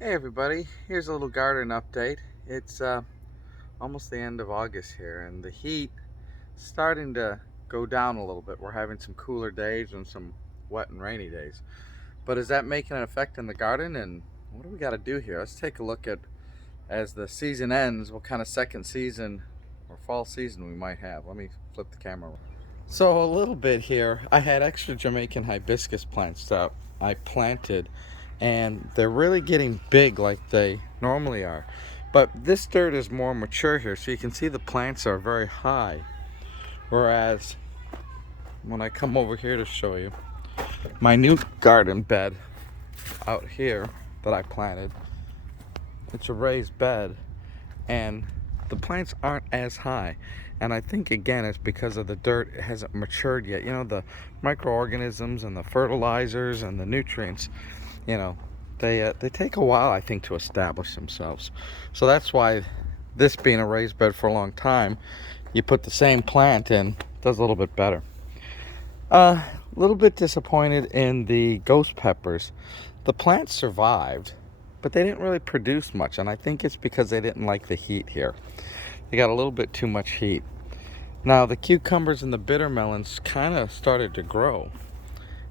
Hey everybody, here's a little garden update. It's almost the end of August here and the heat starting to go down a little bit. We're having some cooler days and some wet and rainy days. But is that making an effect in the garden, and what do we got to do here? Let's take a look at, as the season ends, what kind of second season or fall season we might have. Let me flip the camera. So a little bit here, I had extra Jamaican hibiscus plants that I planted, and they're really getting big like they normally are. But this dirt is more mature here, so you can see the plants are very high. Whereas when I come over here to show you my new garden bed out here that I planted, it's a raised bed, and the plants aren't as high. And I think again it's because of the dirt. It hasn't matured yet. You know, the microorganisms and the fertilizers and the nutrients, you know, they take a while, I think, to establish themselves. So that's why, this being a raised bed for a long time, you put the same plant in, it does a little bit better. A little bit disappointed in the ghost peppers. The plants survived, but they didn't really produce much, and I think it's because they didn't like the heat here. They got a little bit too much heat. Now the cucumbers and the bitter melons kind of started to grow,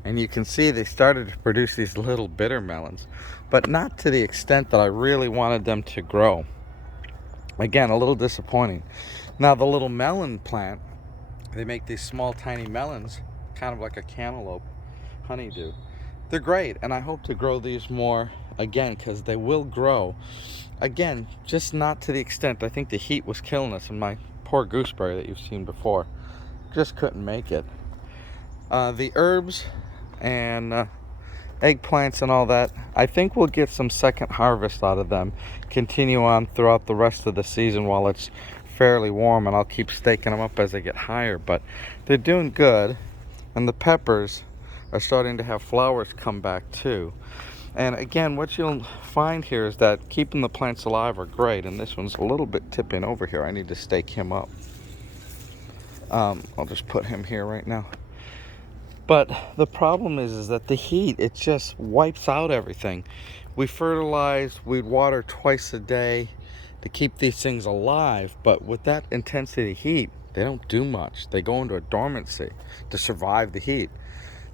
and you can see they started to produce these little bitter melons, but not to the extent that I really wanted them to grow. Again, a little disappointing. Now the little melon plant, they make these small tiny melons, kind of like a cantaloupe honeydew. They're great, and I hope to grow these more again, because they will grow. Again, just not to the extent. I think the heat was killing us, and my poor gooseberry that you've seen before just couldn't make it. The herbs and eggplants and all that, I think we'll get some second harvest out of them, continue on throughout the rest of the season while it's fairly warm, and I'll keep staking them up as they get higher. But they're doing good, and the peppers are starting to have flowers come back too. And again, what you'll find here is that keeping the plants alive are great, and this one's a little bit tipping over here. I need to stake him up. I'll just put him here right now. But the problem is that the heat, it just wipes out everything. We fertilize, we water twice a day to keep these things alive, but with that intensity of heat, they don't do much. They go into a dormancy to survive the heat.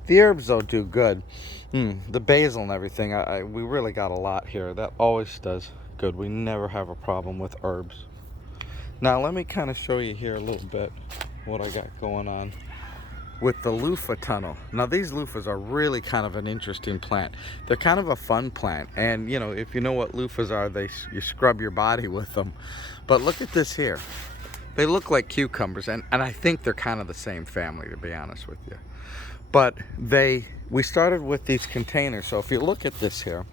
The herbs, though, do good. The basil and everything, we really got a lot here. That always does good. We never have a problem with herbs. Now, let me kind of show you here a little bit what I got going on with the loofah tunnel. Now, these loofahs are really kind of an interesting plant. They're kind of a fun plant. And, you know, if you know what loofahs are, you scrub your body with them. But look at this here. They look like cucumbers, and I think they're kind of the same family, to be honest with you. But we started with these containers. So if you look at this here,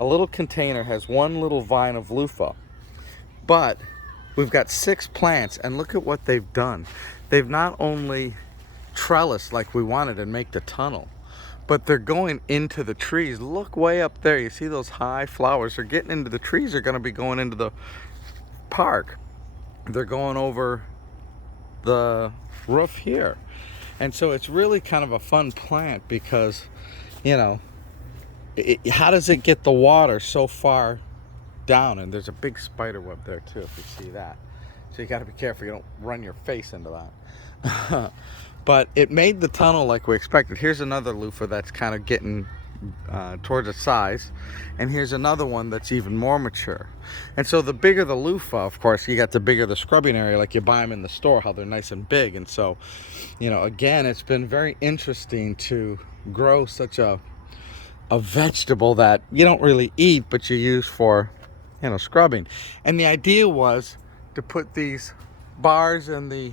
a little container has one little vine of loofah, but we've got 6 plants, and look at what they've done. They've not only trellised like we wanted and make the tunnel, but they're going into the trees. Look way up there. You see those high flowers? They're getting into the trees. They're going to be going into the park. They're going over the roof here. And so it's really kind of a fun plant because, you know, how does it get the water so far down? And there's a big spider web there too, if you see that. So you got to be careful you don't run your face into that. But it made the tunnel like we expected. Here's another loofah that's kind of getting towards its size, and here's another one that's even more mature. And so the bigger the loofah, of course, you got the bigger the scrubbing area, like you buy them in the store, how they're nice and big. And so, you know, again, it's been very interesting to grow such a vegetable that you don't really eat, but you use for, you know, scrubbing. And the idea was to put these bars in the,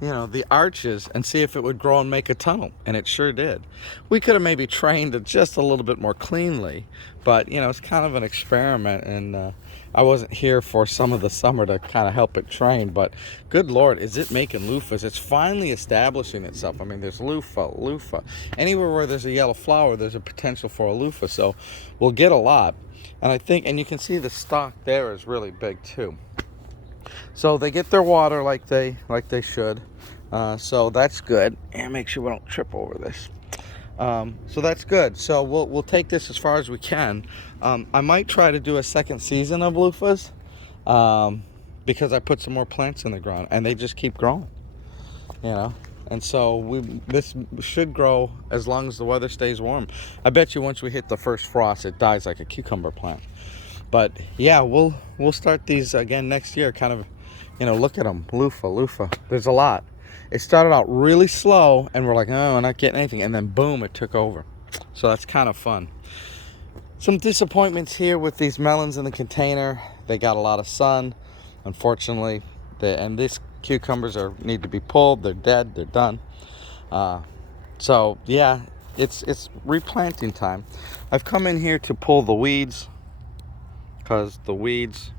you know, the arches and see if it would grow and make a tunnel, and it sure did. We could have maybe trained it just a little bit more cleanly, but, you know, it's kind of an experiment, and I wasn't here for some of the summer to kind of help it train, but good Lord, is it making loofahs. It's finally establishing itself. I mean, there's loofah. Anywhere where there's a yellow flower, there's a potential for a loofah, so we'll get a lot. And I think, and you can see the stalk there is really big too. So they get their water like they should. So that's good. And make sure we don't trip over this. So that's good. So we'll take this as far as we can. I might try to do a second season of loofahs, because I put some more plants in the ground and they just keep growing, you know. And so this should grow as long as the weather stays warm. I bet you once we hit the first frost, it dies like a cucumber plant. But yeah, we'll start these again next year. Kind of, look at them, loofah. There's a lot. It started out really slow, and we're like, oh, we're not getting anything, and then boom, it took over. So that's kind of fun. Some disappointments here with these melons in the container. They got a lot of sun, unfortunately. And these cucumbers need to be pulled. They're dead. They're done. So yeah, it's replanting time. I've come in here to pull the weeds, because the weeds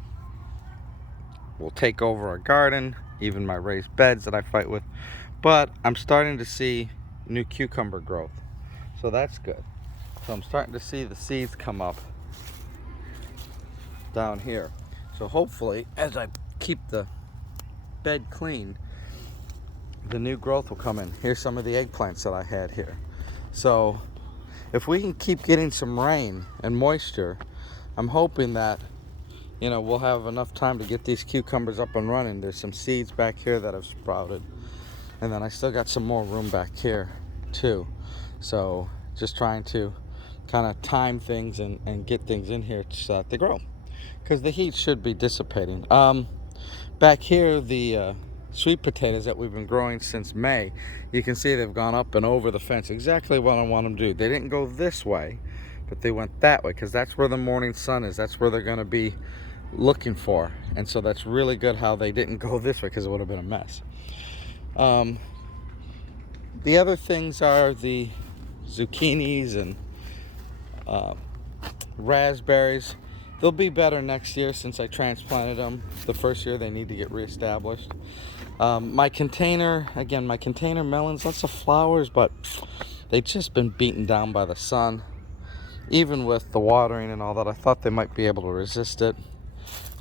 will take over our garden, even my raised beds that I fight with. But I'm starting to see new cucumber growth, so that's good. So I'm starting to see the seeds come up down here. So hopefully, as I keep the bed clean, the new growth will come in. Here's some of the eggplants that I had here. So if we can keep getting some rain and moisture, I'm hoping that we'll have enough time to get these cucumbers up and running. There's some seeds back here that have sprouted, and then I still got some more room back here too. So just trying to kind of time things and get things in here so that they grow, because the heat should be dissipating. Back here, the sweet potatoes that we've been growing since May, you can see they've gone up and over the fence, exactly what I want them to do. They didn't go this way, but they went that way, because that's where the morning sun is. That's where they're going to be looking for. And so that's really good how they didn't go this way, because it would have been a mess. The other things are the zucchinis and raspberries. They'll be better next year since I transplanted them. The first year they need to get reestablished. My container melons, lots of flowers, but they've just been beaten down by the sun. Even with the watering and all that, I thought they might be able to resist it.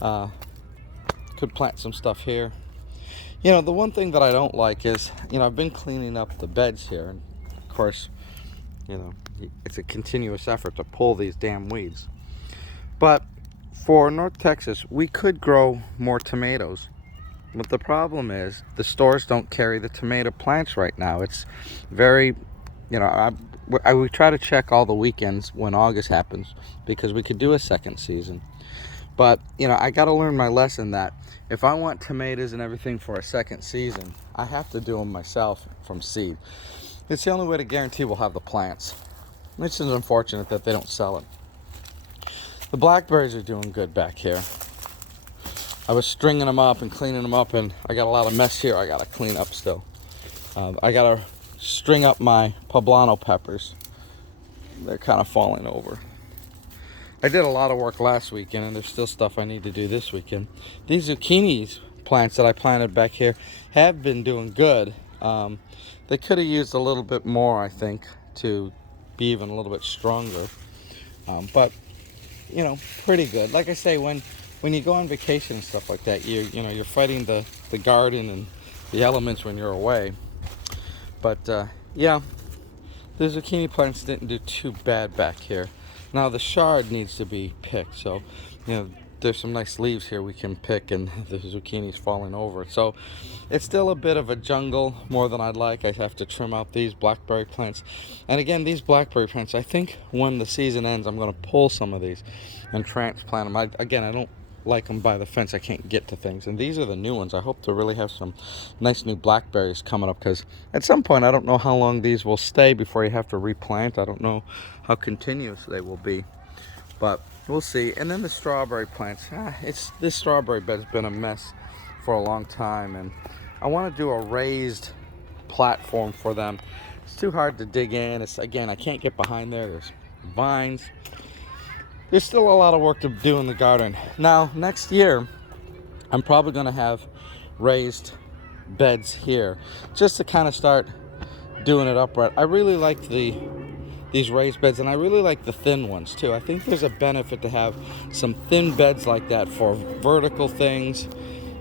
Could plant some stuff here. The one thing that I don't like is, I've been cleaning up the beds here, and of course, it's a continuous effort to pull these damn weeds. But for North Texas, we could grow more tomatoes. But the problem is the stores don't carry the tomato plants right now. It's very, we try to check all the weekends when August happens, because we could do a second season. But, I got to learn my lesson that if I want tomatoes and everything for a second season, I have to do them myself from seed. It's the only way to guarantee we'll have the plants. It's just unfortunate that they don't sell it. The blackberries are doing good back here. I was stringing them up and cleaning them up, and I got a lot of mess here I got to clean up still. I got to string up my poblano peppers. They're kind of falling over. I did a lot of work last weekend, and there's still stuff I need to do this weekend. These zucchini plants that I planted back here have been doing good. They could have used a little bit more, I think, to be even a little bit stronger. But, pretty good. Like I say, when you go on vacation and stuff like that, you're fighting the garden and the elements when you're away. But, yeah, the zucchini plants didn't do too bad back here. Now the chard needs to be picked, so there's some nice leaves here we can pick, and the zucchini's falling over. So it's still a bit of a jungle, more than I'd like. I have to trim out these blackberry plants. And again, these blackberry plants, I think when the season ends, I'm going to pull some of these and transplant them. I don't like them by the fence. I can't get to things. And these are the new ones. I hope to really have some nice new blackberries coming up, because at some point, I don't know how long these will stay before you have to replant. I don't know how continuous they will be, but we'll see. And then the strawberry plants, this strawberry bed's been a mess for a long time, and I want to do a raised platform for them. It's too hard to dig in. I can't get behind there. There's vines. There's still a lot of work to do in the garden. Now, next year, I'm probably going to have raised beds here, just to kind of start doing it upright. I really like these raised beds, and I really like the thin ones too. I think there's a benefit to have some thin beds like that for vertical things,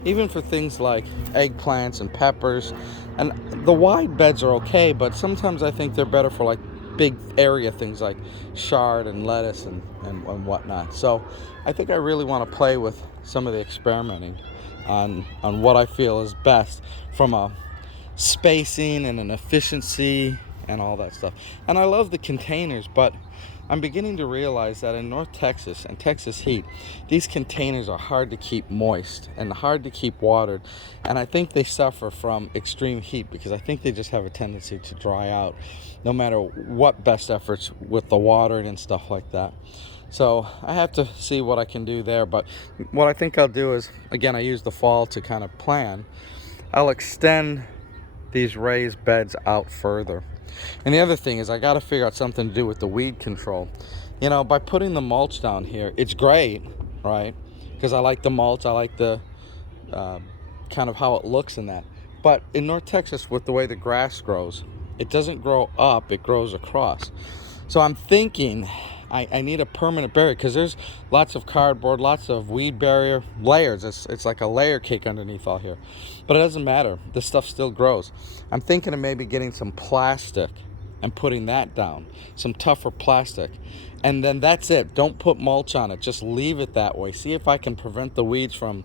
even for things like eggplants and peppers. And the wide beds are okay, but sometimes I think they're better for like big area things like chard and lettuce and whatnot. So I think I really want to play with some of the experimenting on what I feel is best from a spacing and an efficiency and all that stuff. And I love the containers, but I'm beginning to realize that in North Texas and Texas heat, these containers are hard to keep moist and hard to keep watered. And I think they suffer from extreme heat because I think they just have a tendency to dry out no matter what best efforts with the watering and stuff like that. So I have to see what I can do there. But what I think I'll do is, again, I use the fall to kind of plan. I'll extend these raised beds out further. And the other thing is I got to figure out something to do with the weed control. You know, by putting the mulch down here, it's great, right? Because I like the mulch, I like the kind of how it looks in that. But in North Texas, with the way the grass grows, it doesn't grow up, it grows across. So I'm thinking I need a permanent barrier because there's lots of cardboard, lots of weed barrier layers. It's like a layer cake underneath all here. But it doesn't matter. This stuff still grows. I'm thinking of maybe getting some plastic and putting that down, some tougher plastic. And then that's it. Don't put mulch on it. Just leave it that way. See if I can prevent the weeds from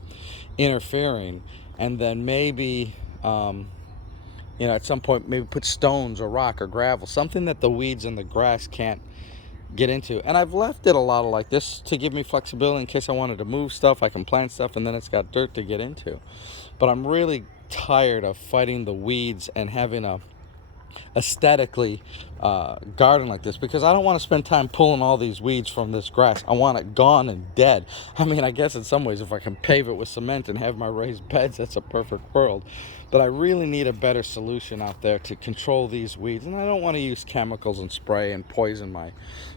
interfering. And then maybe, at some point, maybe put stones or rock or gravel, something that the weeds and the grass can't get into. And I've left it a lot of like this to give me flexibility in case I wanted to move stuff. I can plant stuff and then it's got dirt to get into. But I'm really tired of fighting the weeds and having a aesthetically garden like this, because I don't want to spend time pulling all these weeds from this grass. I want it gone and dead. I mean, I guess in some ways if I can pave it with cement and have my raised beds, that's a perfect world. But I really need a better solution out there to control these weeds. And I don't want to use chemicals and spray and poison my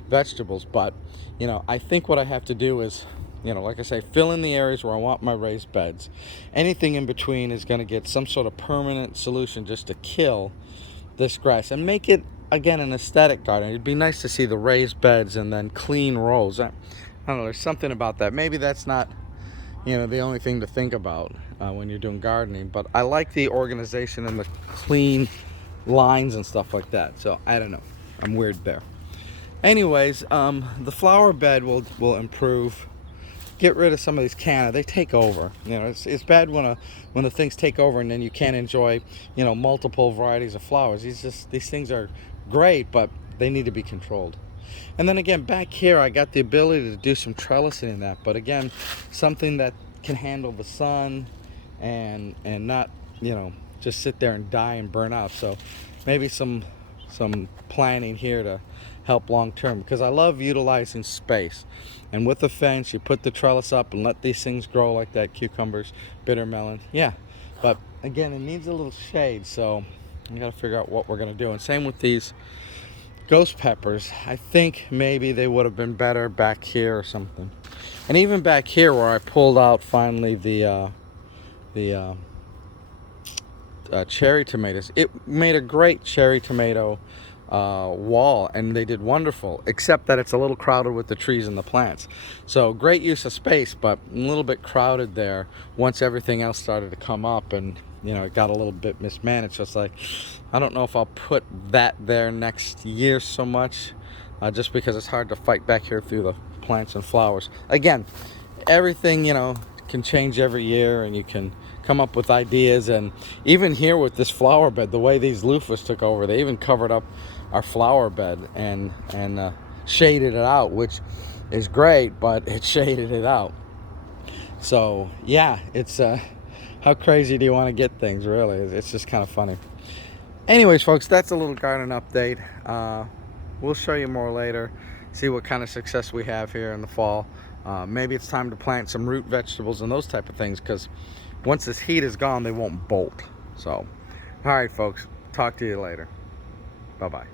vegetables. But, I think what I have to do is, like I say, fill in the areas where I want my raised beds. Anything in between is going to get some sort of permanent solution just to kill this grass and make it, again, an aesthetic garden. It'd be nice to see the raised beds and then clean rows. I don't know, there's something about that. Maybe that's not, the only thing to think about when you're doing gardening, but I like the organization and the clean lines and stuff like that. So I don't know, I'm weird there. Anyways, the flower bed will improve. Get rid of some of these canna. They take over. It's bad when the things take over and then you can't enjoy, multiple varieties of flowers. These things are great, but they need to be controlled. And then again, back here, I got the ability to do some trellising in that, but again, something that can handle the sun and not, just sit there and die and burn out. So maybe some planning here to help long term, because I love utilizing space. And with the fence, you put the trellis up and let these things grow like that. Cucumbers, bitter melon, yeah. But again, it needs a little shade, so we got to figure out what we're going to do. And same with these ghost peppers. I think maybe they would have been better back here or something. And even back here where I pulled out finally the cherry tomatoes, it made a great cherry tomato wall, and they did wonderful, except that it's a little crowded with the trees and the plants. So great use of space, but a little bit crowded there once everything else started to come up, and it got a little bit mismanaged. So it's like, I don't know if I'll put that there next year so much, just because it's hard to fight back here through the plants and flowers. Again, everything can change every year, and you can come up with ideas. And even here with this flower bed, the way these loofahs took over, they even covered up our flower bed and shaded it out, which is great, but it shaded it out. So yeah, it's how crazy do you want to get things, really? It's just kind of funny. Anyways, folks, that's a little garden update. We'll show you more later, see what kind of success we have here in the fall. Maybe it's time to plant some root vegetables and those type of things, because once this heat is gone, they won't bolt. So, all right, folks, talk to you later. Bye-bye.